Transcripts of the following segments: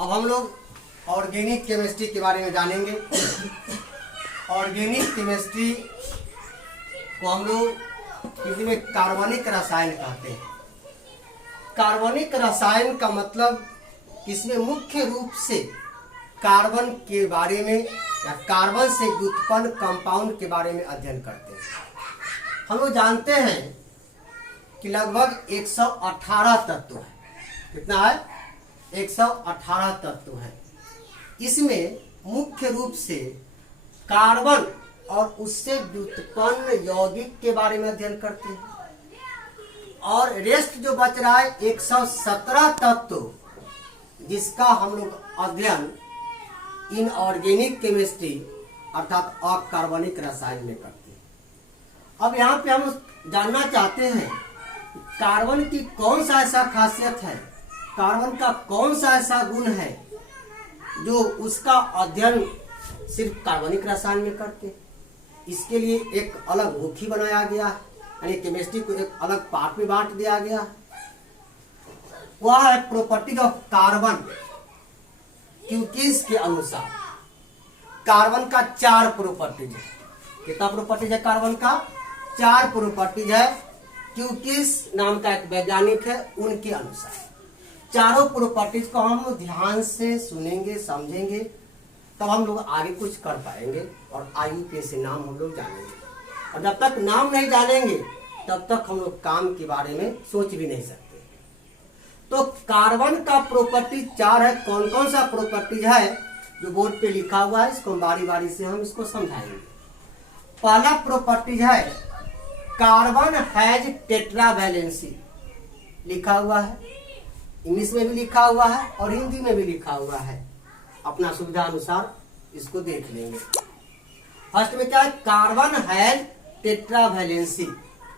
अब हम लोग ऑर्गेनिक केमिस्ट्री के बारे में जानेंगे। ऑर्गेनिक केमिस्ट्री को हम लोग हिंदी में कार्बनिक रसायन कहते हैं। कार्बनिक रसायन का मतलब इसमें मुख्य रूप से कार्बन के बारे में या कार्बन से उत्पन्न कंपाउंड के बारे में अध्ययन करते हैं। हम लोग जानते हैं कि लगभग 118 तत्व है। कितना है? 118 तत्व है। इसमें मुख्य रूप से कार्बन और उससे व्युत्पन्न यौगिक के बारे में अध्ययन करते हैं, और रेस्ट जो बच रहा है 117 तत्व, जिसका हम लोग अध्ययन इनऑर्गेनिक केमिस्ट्री अर्थात अकार्बनिक रसायन में करते हैं। अब यहाँ पे हम जानना चाहते हैं कार्बन की कौन सा ऐसा खासियत है, कार्बन का कौन सा ऐसा गुण है जो उसका अध्ययन सिर्फ कार्बनिक रसायन में करते हैं। इसके लिए एक अलग बुक ही बनाया गया है, यानी केमिस्ट्री को एक अलग पार्ट में बांट दिया गया है। वह है प्रॉपर्टीज ऑफ कार्बन। क्यूकीज के अनुसार कार्बन का 4 प्रॉपर्टीज है। कितना प्रॉपर्टीज है कार्बन का? 4 प्रॉपर्टीज है। क्यूकीज नाम का एक वैज्ञानिक है, उनके अनुसार चारों प्रॉपर्टीज को हम ध्यान से सुनेंगे, समझेंगे, तब हम लोग आगे कुछ कर पाएंगे और IUPAC नाम हम लोग जानेंगे। और जब तक नाम नहीं जानेंगे तब तक हम लोग काम के बारे में सोच भी नहीं सकते। तो कार्बन का प्रॉपर्टी 4 है। कौन कौन सा प्रॉपर्टीज है जो बोर्ड पे लिखा हुआ है, इसको बारी बारी से हम इसको समझाएंगे। पहला प्रॉपर्टीज है कार्बन हैज टेट्रावैलेंसी। लिखा हुआ है, इंग्लिश में भी लिखा हुआ है और हिंदी में भी लिखा हुआ है। अपना सुविधा अनुसार इसको देख लेंगे। फर्स्ट में क्या है? Carbon has tetravalency.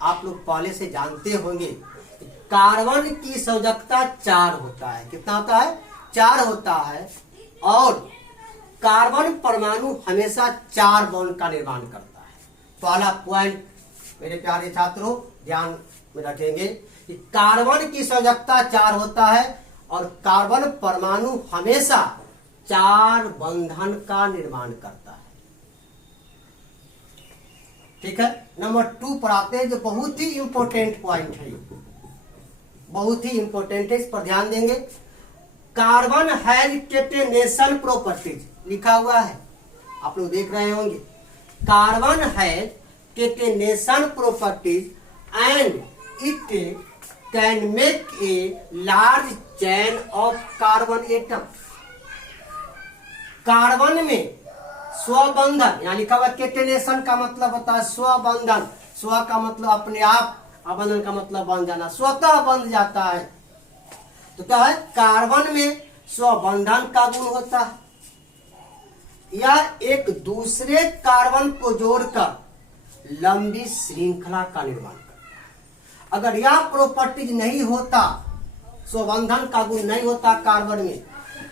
आप लोग पहले से जानते होंगे कार्बन की संयोजकता 4 होता है। कितना होता है? 4 होता है। और कार्बन परमाणु हमेशा 4 बॉन्ड का निर्माण करता है। पहला पॉइंट मेरे प्यारे छात्रों ध्यान में रखेंगे कि कार्बन की संयोजकता 4 होता है और कार्बन परमाणु हमेशा 4 बंधन का निर्माण करता है। ठीक है। नंबर 2 पर आते हैं, जो बहुत ही इंपॉर्टेंट पॉइंट है, बहुत ही इंपॉर्टेंट है, इस पर ध्यान देंगे। Carbon has catenation properties. लिखा हुआ है, आप लोग देख रहे होंगे। Carbon has catenation properties and it can make a large chain of carbon atom. Carbon में स्वबंधन, यहाँ लिखा हुआ केटेनेशन का मतलब होता है स्वबंधन। स्व का मतलब अपने आप, बंधन का मतलब बंध जाना, स्वतः बंध जाता है। तो क्या है? कार्बन में स्वबंधन का गुण होता है। यह एक दूसरे कार्बन को जोड़कर लंबी श्रृंखला का निर्माण करता है। अगर यह प्रॉपर्टीज नहीं होता, स्वबंधन का गुण नहीं होता कार्बन में,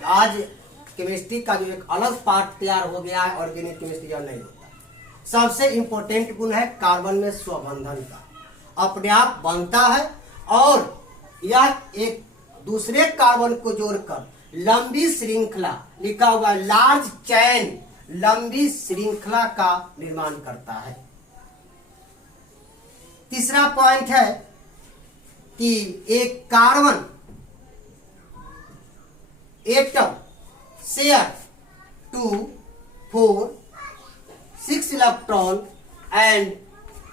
आज केमिस्ट्री का जो एक अलग पार्ट तैयार हो गया है ऑर्गेनिक केमिस्ट्री, नहीं होता। सबसे इंपॉर्टेंट गुण है कार्बन में स्वबंधन का, अपने आप बनता है और यह एक दूसरे कार्बन को जोड़कर लंबी श्रृंखला, लिखा हुआ लार्ज चैन, लंबी श्रृंखला का निर्माण करता है। तीसरा पॉइंट है कि एक carbon atom share 2, 4, 6 electron and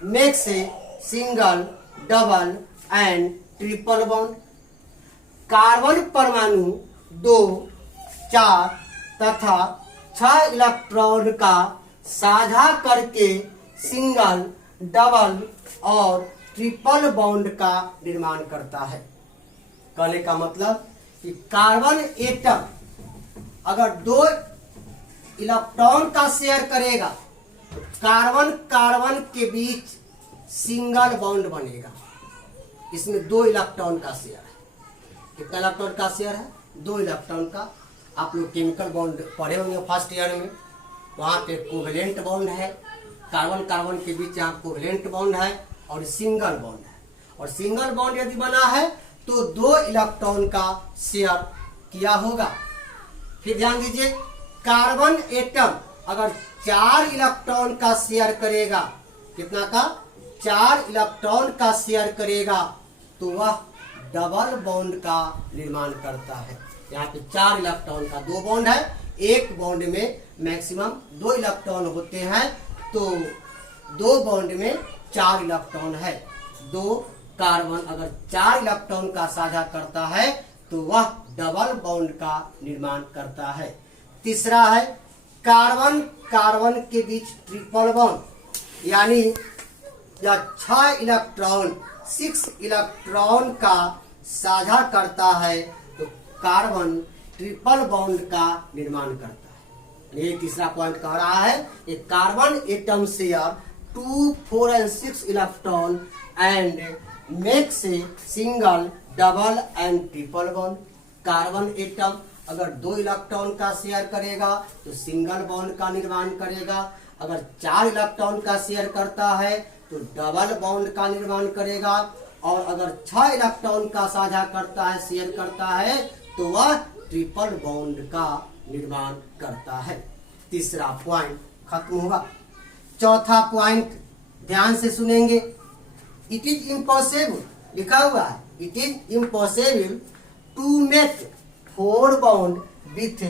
makes a single, double and triple bond. Carbon परमाणु 2, 4 तथा 6 इलेक्ट्रॉन का साझा करके सिंगल, डबल और ट्रिपल बॉन्ड का निर्माण करता है। कहने का मतलब कि कार्बन एटम अगर 2 इलेक्ट्रॉन का शेयर करेगा तो कार्बन कार्बन के बीच सिंगल बॉन्ड बनेगा। इसमें 2 इलेक्ट्रॉन का शेयर है। कितना इलेक्ट्रॉन का शेयर है? 2 इलेक्ट्रॉन का। आप लोग केमिकल बॉन्ड पढ़े होंगे फर्स्ट ईयर में, वहां पे कोवेलेंट बॉन्ड है, कार्बन कार्बन के बीच यहाँ कोवेलेंट बॉन्ड है और सिंगल बॉन्ड है। और सिंगल बॉन्ड यदि बना है तो 2 इलेक्ट्रॉन का शेयर किया होगा। फिर ध्यान दीजिए, कार्बन एटम अगर 4 इलेक्ट्रॉन का शेयर करेगा, कितना का, 4 इलेक्ट्रॉन का शेयर करेगा, तो वह डबल बॉन्ड का निर्माण करता है। यहाँ पे 4 इलेक्ट्रॉन का 2 बॉन्ड है, एक बॉन्ड में मैक्सिमम 2 इलेक्ट्रॉन होते हैं, तो 2 बॉन्ड में 4 इलेक्ट्रॉन है। 2 कार्बन अगर 4 इलेक्ट्रॉन का साझा करता है तो वह डबल बॉन्ड का निर्माण करता है। तीसरा है कार्बन कार्बन के बीच ट्रिपल बॉन्ड, यानी या 6 इलेक्ट्रॉन 6 इलेक्ट्रॉन का साझा करता है तो कार्बन ट्रिपल बॉन्ड का निर्माण करता है। ये तीसरा पॉइंट कह रहा है, एक carbon atom share 2, 4 and 6 electron and makes a single, double and triple bond. Carbon atom अगर 2 इलेक्ट्रॉन का शेयर करेगा तो सिंगल बॉन्ड का निर्माण करेगा, अगर 4 इलेक्ट्रॉन का शेयर करता है तो डबल बॉन्ड का निर्माण करेगा, और अगर 6 इलेक्ट्रॉन का साझा करता है, शेयर करता है, तो वह ट्रिपल बॉन्ड का निर्माण करता है। तीसरा पॉइंट खत्म हुआ। चौथा पॉइंट ध्यान से सुनेंगे। इट इज इम्पॉसिबल, लिखा हुआ है, it is impossible to make 4 bond with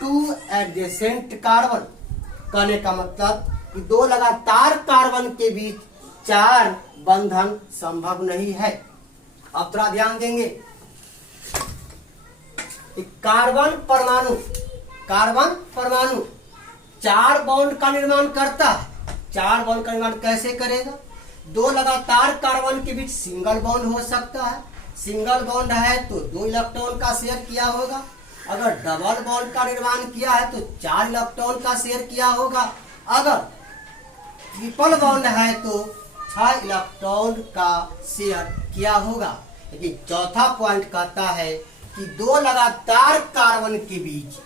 2 adjacent carbon. कहने का मतलब कि 2 लगातार कार्बन के बीच 4 बंधन संभव नहीं है। अब थोड़ा ध्यान देंगे, कार्बन परमाणु 4 बॉन्ड का निर्माण करता है। 4 बॉन्ड का निर्माण कैसे करेगा? 2 लगातार कार्बन के बीच सिंगल बॉन्ड हो सकता है, सिंगल बॉन्ड है तो 2 इलेक्ट्रॉन का शेयर किया होगा, अगर डबल बॉन्ड का निर्माण किया है तो 4 इलेक्ट्रॉन का शेयर किया होगा, अगर ट्रिपल बॉन्ड है तो 6 इलेक्ट्रॉन का शेयर किया होगा। लेकिन चौथा पॉइंट कहता है कि 2 लगातार कार्बन के बीच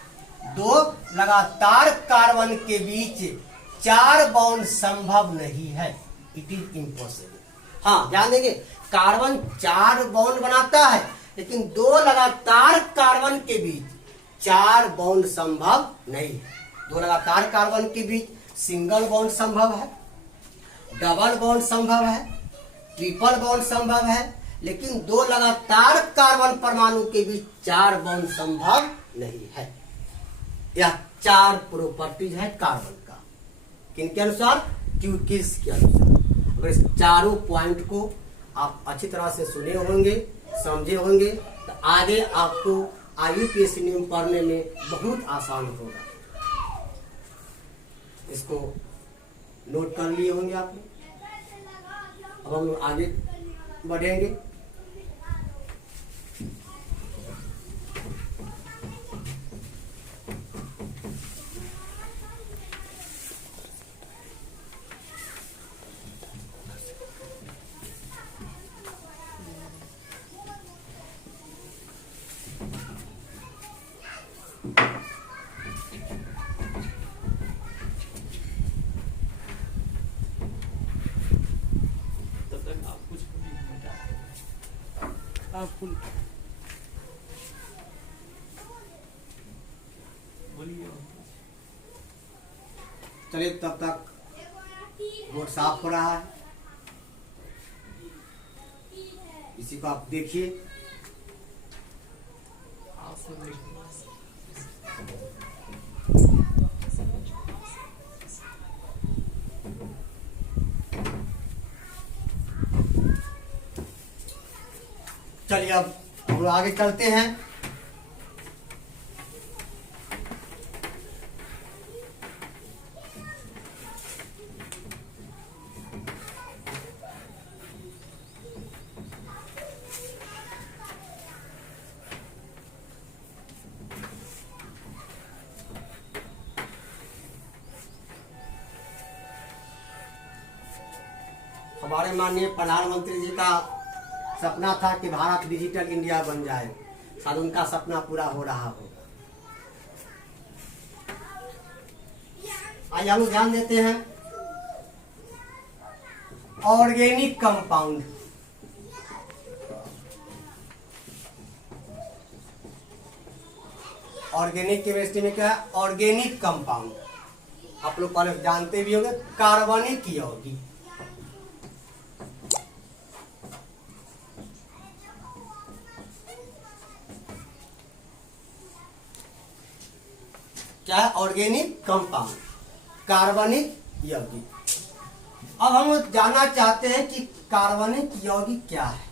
4 बॉन्ड संभव नहीं है। It is impossible. हाँ, ध्यान देंगे, कार्बन 4 बॉन्ड बनाता है, लेकिन 2 लगातार कार्बन के बीच 4 बॉन्ड संभव नहीं है। 2 लगातार कार्बन के बीच सिंगल बॉन्ड संभव है, डबल बॉन्ड संभव है, ट्रिपल बॉन्ड संभव है, लेकिन 2 लगातार कार्बन परमाणु के बीच 4 बॉन्ड संभव नहीं है। यह 4 प्रॉपर्टीज है कार्बन का। किनके अनुसार? क्यूकिस के अनुसार। अगर इस चारों पॉइंट को आप अच्छी तरह से सुने होंगे, समझे होंगे, तो आगे आपको IUPAC नियम पढ़ने में बहुत आसान होगा। इसको नोट कर लिए होंगे आपने। अब हम आगे बढ़ेंगे। चलिए, तब तक बोर्ड साफ हो रहा है, इसी को आप देखिए। चलिए, अब हम आगे चलते हैं। हमारे माननीय प्रधानमंत्री जी का सपना था कि भारत डिजिटल इंडिया बन जाए, शायद उनका सपना पूरा हो रहा होगा। आइए हम ध्यान देते हैं ऑर्गेनिक कंपाउंड। ऑर्गेनिक केमिस्ट्री में क्या है? Organic compound. आप लोग पहले जानते भी होंगे, कार्बनिक यौगिक। क्या है? ऑर्गेनिक कंपाउंड, कार्बनिक यौगिक। अब हम जानना चाहते हैं कि कार्बनिक यौगिक क्या है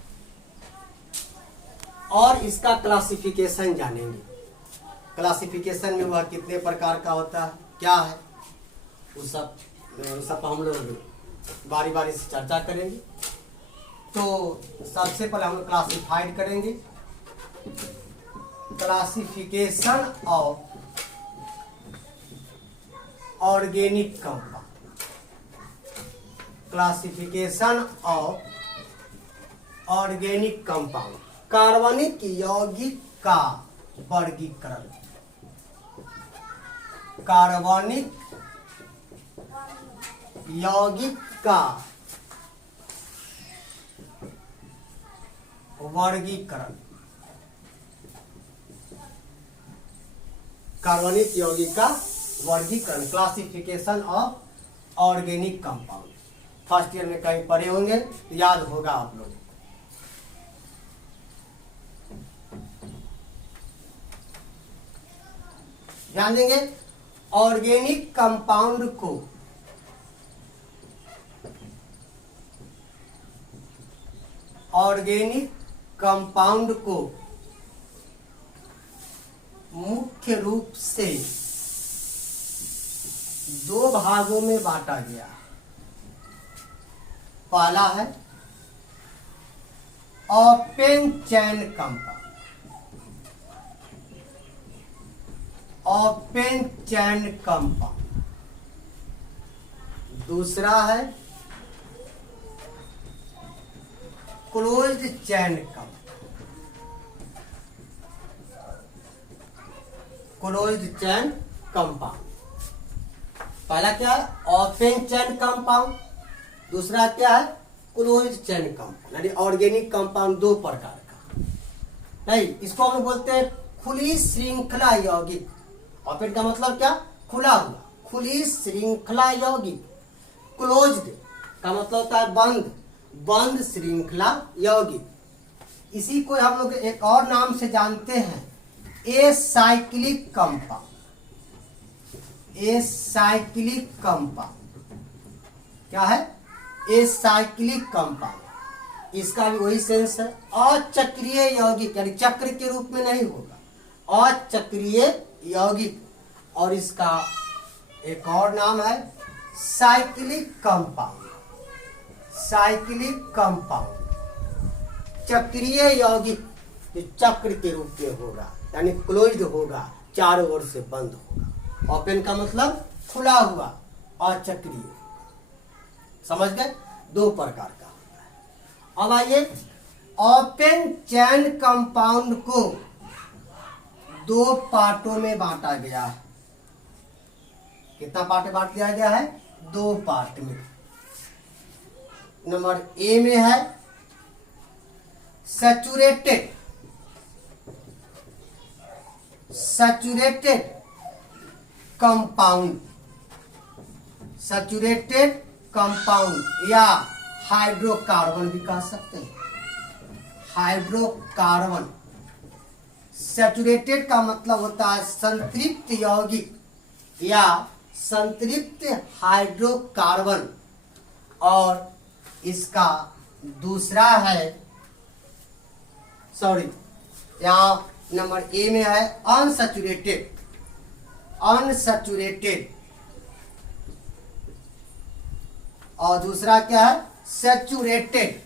और इसका क्लासिफिकेशन जानेंगे। क्लासिफिकेशन में वह कितने प्रकार का होता है, क्या है, उस सब हम लोग बारी बारी से चर्चा करेंगे। तो सबसे पहले हम लोग क्लासिफाइड करेंगे, classification of organic compound. Classification of organic compound, कार्बनिक यौगिक का वर्गीकरण। कार्बनिक यौगिक का वर्गीकरण। कार्बनिक यौगिक का वर्गीकरण, classification of organic compound. First year में कहीं पढ़े होंगे, याद होगा आप लोग। ध्यान देंगे, ऑर्गेनिक कंपाउंड को मुख्य रूप से दो भागों में बांटा गया। पहला है ओपन चैन कंपाउंड, ओपन चैन कंपाउंड। दूसरा है क्लोज्ड चैन कंपाउंड, क्लोज्ड चैन कंपाउंड। पहला क्या है? ओपन चैन कंपाउंड। दूसरा क्या है? क्लोज्ड चैन कंपाउंड। यानी ऑर्गेनिक कंपाउंड दो प्रकार का। नहीं, इसको हम बोलते हैं खुली श्रृंखला यौगिक। ओपन का मतलब क्या? खुला हुआ, खुली श्रृंखला यौगिक। क्लोज्ड का मतलब होता है बंद, बंद श्रृंखला यौगिक। इसी को हम लोग एक और नाम से जानते हैं, एसाइक्लिक कंपाउंड। एसाइक्लिक कंपाउंड क्या है? Acyclic compound. इसका भी वही सेंस है, अचक्रीय यौगिक, यानी चक्र के रूप में नहीं होगा, अचक्रीय यौगिक। और इसका एक और नाम है साइक्लिक कंपाउंड। साइक्लिक कंपाउंड, चक्रीय यौगिक जो चक्र के रूप में होगा, यानी क्लोज्ड होगा, चारों ओर से बंद होगा। ओपन का मतलब खुला हुआ, अचक्रीय। समझ गए? दो प्रकार का होता है। अब आइए, ओपन चैन कंपाउंड को दो पार्टों में बांटा गया है। कितना पार्ट बांट दिया गया है? दो पार्ट में। नंबर ए में है saturated, saturated compound, saturated compound या हाइड्रोकार्बन भी कह सकते हैं, हाइड्रोकार्बन। सैचुरेटेड का मतलब होता है संतृप्त यौगिक या संतृप्त हाइड्रोकार्बन। और इसका दूसरा है, सॉरी, यहाँ नंबर ए में है अनसैचुरेटेड, अनसैचुरेटेड। और दूसरा क्या है? Saturated,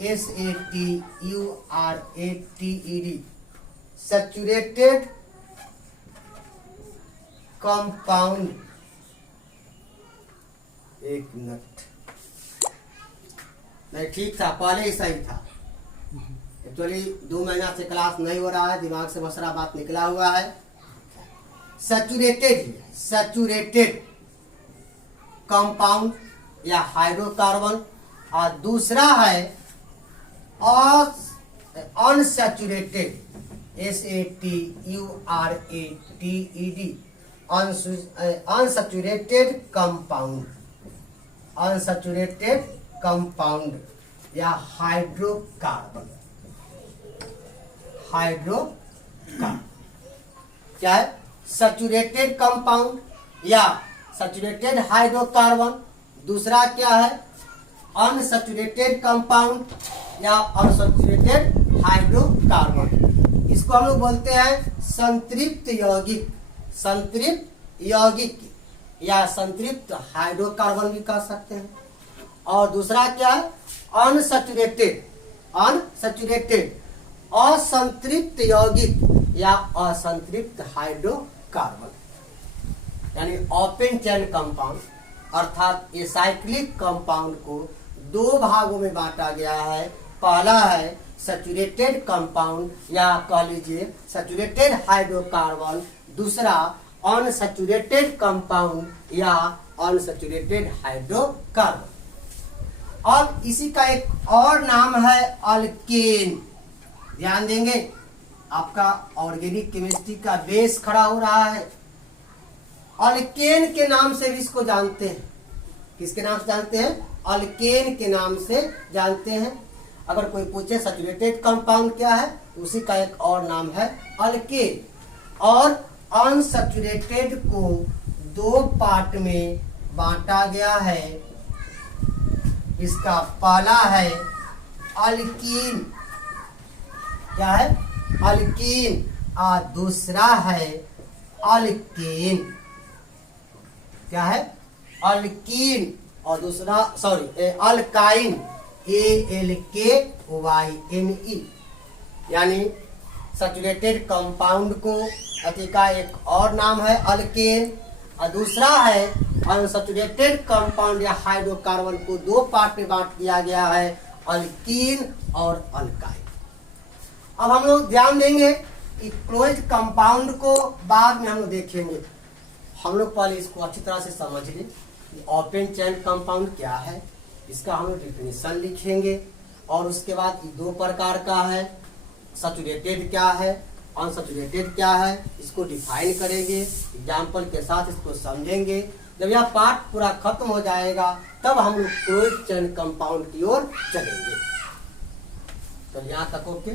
SATURATED, saturated compound. एक मिनट, नहीं ठीक था, पहले ही सही था। एक्चुअली 2 महीना से क्लास नहीं हो रहा है, दिमाग से मसरा बात निकला हुआ है। सैचुरेटेड ही है, सैचुरेटेड कंपाउंड या हाइड्रोकार्बन। और दूसरा है unsaturated, SATURATED, unsaturated compound, unsaturated compound या हाइड्रोकार्बन, हाइड्रोकार्बन क्या है? सैचुरेटेड कंपाउंड या सैचुरेटेड हाइड्रोकार्बन। दूसरा क्या है? अनसैचुरेटेड कंपाउंड या अनसैचुरेटेड हाइड्रोकार्बन। इसको हम लोग बोलते हैं संतृप्त यौगिक, संतृप्त यौगिक या संतृप्त हाइड्रोकार्बन भी कह सकते हैं। और दूसरा क्या है? अनसैचुरेटेड, अनसैचुरेटेड असंतृप्त यौगिक या असंतृप्त हाइड्रोकार्बन, यानी ओपन चेन कंपाउंड अर्थात एसाइक्लिक कंपाउंड को दो भागों में बांटा गया है। पहला है सैचुरेटेड कंपाउंड या कह लीजिए सैचुरेटेड हाइड्रोकार्बन, दूसरा अनसैचुरेटेड कंपाउंड या अनसैचुरेटेड हाइड्रोकार्बन। अब इसी का एक और नाम है अल्केन। ध्यान देंगे, आपका ऑर्गेनिक केमिस्ट्री का बेस खड़ा हो रहा है। अल्केन के नाम से भी इसको जानते हैं। किसके नाम से जानते हैं? अल्केन के नाम से जानते हैं। अगर कोई पूछे सैचुरेटेड कंपाउंड क्या है, उसी का एक और नाम है अल्केन। और अनसैचुरेटेड को दो पार्ट में बांटा गया है। इसका पहला है अल्कीन, क्या है? अल्कीन। और दूसरा है अल्केन, क्या है? अल्कीन। और दूसरा अल्काइन, ALKYNE, यानी सैचुरेटेड कंपाउंड को का एक और नाम है अल्केन और दूसरा है अनसैचुरेटेड कंपाउंड या हाइड्रोकार्बन को दो पार्ट में बांट दिया गया है, अल्कीन और अल्काइन। अब हम लोग ध्यान देंगे कि क्लोज्ड कंपाउंड को बाद में हम लोग देखेंगे। हम लोग पहले इसको अच्छी तरह से समझ लें कि ओपन चेन कंपाउंड क्या है, इसका हम लोग डिफिनेशन लिखेंगे और उसके बाद ये दो प्रकार का है, सैचुरेटेड क्या है, अनसैचुरेटेड क्या है, इसको डिफाइन करेंगे, एग्जाम्पल के साथ इसको समझेंगे। जब यह पार्ट पूरा खत्म हो जाएगा तब हम लोग क्लोज्ड चेन कंपाउंड की ओर चलेंगे। तो यहाँ तक ओके।